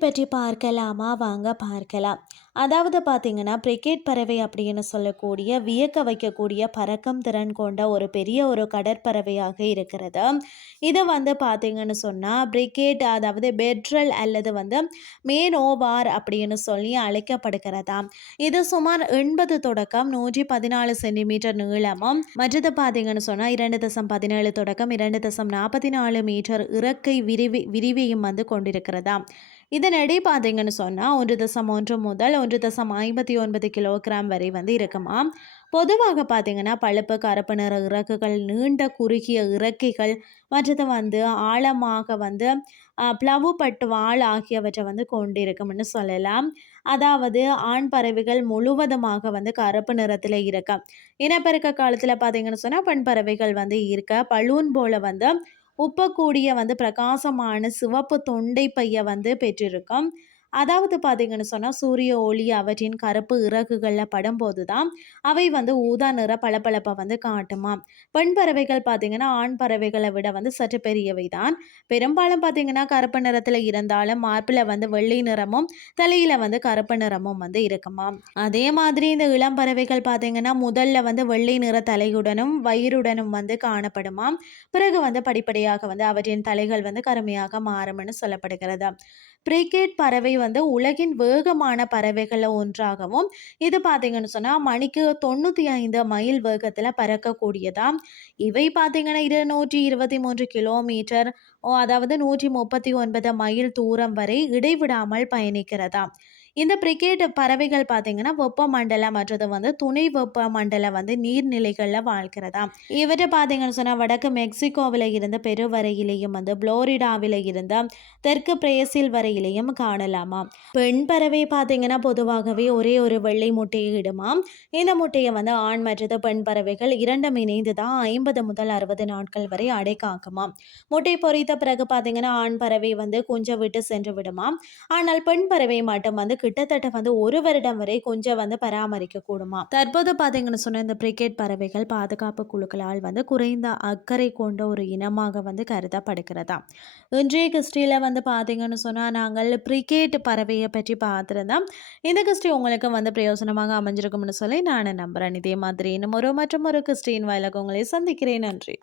பற்றி பார்க்கலாமா? வாங்க பார்க்கலாம். அதாவது பார்த்திங்கன்னா பிரிக்கெட் பறவை அப்படின்னு சொல்லக்கூடிய வியக்க வைக்கக்கூடிய பறக்கம் திறன் கொண்ட ஒரு பெரிய ஒரு கடற்பறவையாக இருக்கிறது. இதை வந்து பார்த்திங்கன்னு சொன்னால் பிரிகேட் அதாவது பெட்ரல் அல்லது வந்து மேனோவார் அப்படின்னு சொல்லி அழைக்கப்படுகிறதா? இது சுமார் எண்பது தொடக்கம் நூற்றி பதினாலு சென்டிமீட்டர் நீளமும் மற்றது பார்த்தீங்கன்னு சொன்னால் இரண்டு தசம் பதினேழு தொடக்கம் இரண்டு தசம் நாற்பத்தி நாலு மீட்டர் இறக்கை விரிவி விரிவையும் வந்து கொண்டிருக்கிறதா? இதனடி பார்த்தீங்கன்னு சொன்னால் ஒன்று தசம் ஒன்று முதல் ஒன்று தசம் ஐம்பத்தி ஒன்பது கிலோகிராம் வரை வந்து இருக்குமா? பொதுவாக பார்த்தீங்கன்னா பழுப்பு கருப்பு நிற இறக்குகள் நீண்ட குறுகிய இறக்கைகள் மற்றது வந்து ஆழமாக வந்து பிளவுபட்டு வாள் ஆகியவற்றை வந்து கொண்டிருக்கும்னு சொல்லலாம். அதாவது ஆண் பறவைகள் முழுவதுமாக வந்து கருப்பு நிறத்தில் இருக்க இனப்பெருக்க காலத்தில் பார்த்தீங்கன்னு சொன்னால் பெண் பறவைகள் வந்து இருக்க பலூன் போல் வந்து உப்பக்கூடிய வந்து பிரகாசமான சிவப்பு தொண்டை பையை வந்து பெற்றிருக்கும். அதாவது பார்த்தீங்கன்னு சொன்னால் சூரிய ஒளி அவற்றின் கருப்பு இறகுகளில் படும்போது தான் அவை வந்து ஊதா நிற பளபளப்பை வந்து காட்டுமா. பெண் பறவைகள் பார்த்தீங்கன்னா ஆண் பறவைகளை விட வந்து சற்று பெரியவை தான் பெரும்பாலும் பார்த்தீங்கன்னா கருப்பு நிறத்தில் இருந்தாலும் மார்பில் வந்து வெள்ளை நிறமும் தலையில் வந்து கருப்பு நிறமும் வந்து இருக்குமா. அதே மாதிரி இந்த இளம் பறவைகள் பார்த்தீங்கன்னா முதல்ல வந்து வெள்ளை நிற தலையுடனும் வயிறுடனும் வந்து காணப்படுமா. பிறகு வந்து படிப்படியாக வந்து அவற்றின் தலைகள் வந்து கருமையாக மாறும்னு சொல்லப்படுகிறது. பிரிகேட் பறவை வந்து உலகின் வேகமான பறவைகளில் ஒன்றாகவும் இது பார்த்தீங்கன்னு சொன்னால் மணிக்கு தொண்ணூற்றி ஐந்து மைல் வேகத்தில் பறக்கக்கூடியதாம். இவை பார்த்தீங்கன்னா இருநூற்றி இருபத்தி மூன்று கிலோமீட்டர் அதாவது நூற்றி முப்பத்தி ஒன்பது மைல் தூரம் வரை இடைவிடாமல் பயணிக்கிறதாம். இந்த பிரிகேட் பறவைகள் பார்த்தீங்கன்னா வெப்ப மண்டலம் மற்றது வந்து துணை வெப்ப மண்டலம் வந்து நீர்நிலைகளில் வாழ்கிறதா? இவற்றை பார்த்தீங்கன்னு சொன்னால் வடக்கு மெக்சிகோவில் இருந்து பெரு வரையிலையும் வந்து புளோரிடாவில் இருந்து தெற்கு பிரேசில் வரையிலையும் காணலாமா? பெண் பறவை பார்த்தீங்கன்னா பொதுவாகவே ஒரே ஒரு வெள்ளை முட்டையை இடுமாம் இந்த முட்டையை வந்து ஆண் மற்றது பெண் பறவைகள் இரண்டும் இணைந்து தான் ஐம்பது முதல் அறுபது நாட்கள் வரை அடை காக்குமாம் முட்டை பொறித்த பிறகு பார்த்தீங்கன்னா ஆண் பறவை வந்து கொஞ்சம் விட்டு சென்று விடுமாம் ஆனால் பெண் பறவை மட்டும் வந்து கிட்டத்தட்ட வந்து ஒரு வருடம் வரை கொஞ்சம் வந்து பராமரிக்க கூடுமா தற்போது பார்த்தீங்கன்னு சொன்ன இந்த பிரிகேட் பறவைகள் பாதுகாப்பு குழுக்களால் வந்து குறைந்த அக்கறை கொண்ட ஒரு இனமாக வந்து கருதப்படுகிறதா? இன்றைய கிறிஸ்டியில் வந்து பார்த்தீங்கன்னு சொன்னால் நாங்கள் பிரிகேட் பறவையை பற்றி பார்த்துருந்தோம் இந்த கிறிஸ்டி உங்களுக்கு வந்து பிரயோசனமாக அமைஞ்சிருக்கும்னு சொல்லி நான் நம்புகிறேன் இதே மாதிரி இன்னும் ஒரு மற்றும் ஒரு கிறிஸ்டின் வாயிலாக உங்களை சந்திக்கிறேன். நன்றி.